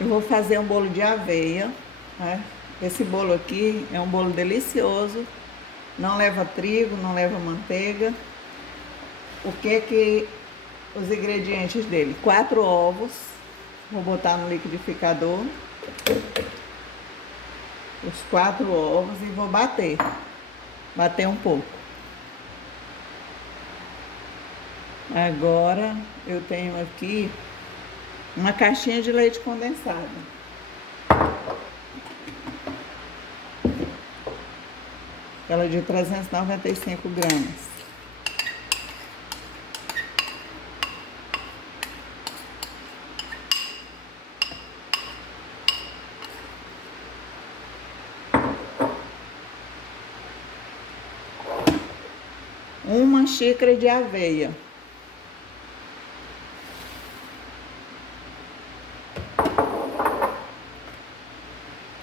Eu vou fazer um bolo de aveia, né? Esse bolo aqui é um bolo delicioso, não leva trigo, não leva manteiga. Os ingredientes dele? 4 ovos, vou botar no liquidificador, os 4 ovos e vou bater um pouco. Agora eu tenho aqui uma caixinha de leite condensado. Ela é de 395 gramas. Uma xícara de aveia.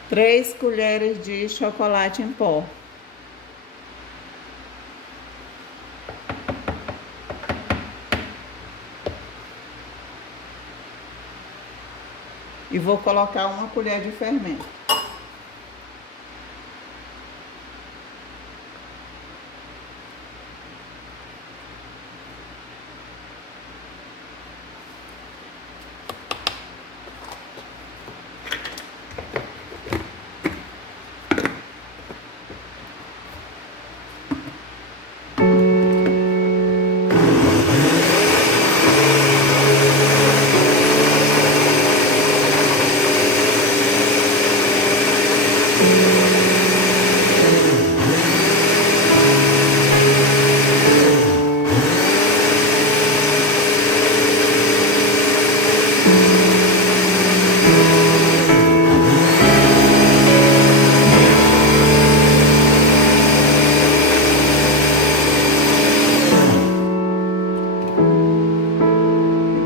Três colheres de chocolate em pó. E vou colocar uma colher de fermento.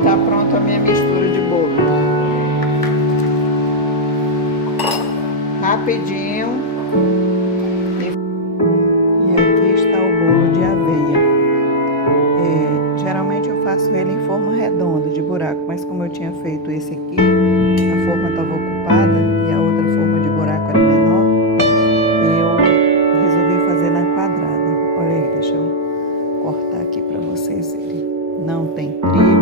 Tá pronta a minha mistura de bolo. Rapidinho. E aqui está o bolo de aveia. Geralmente eu faço ele em forma redonda, de buraco, mas como eu tinha feito esse aqui, a forma estava ocupada e a outra forma de buraco era menor, eu resolvi fazer na quadrada. Olha aí, deixa eu cortar aqui para vocês verem. Não tem trigo.